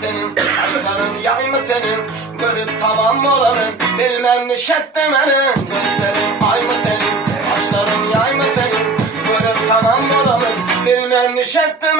senin? Kaşların yay mı senin? Görüp tamam mı olanın? Bilmem niş etmemenin. Gözlerin ay mı senin? Kaşların yay mı senin? Görüp tamam mı olanın? Bilmem niş etmemenin.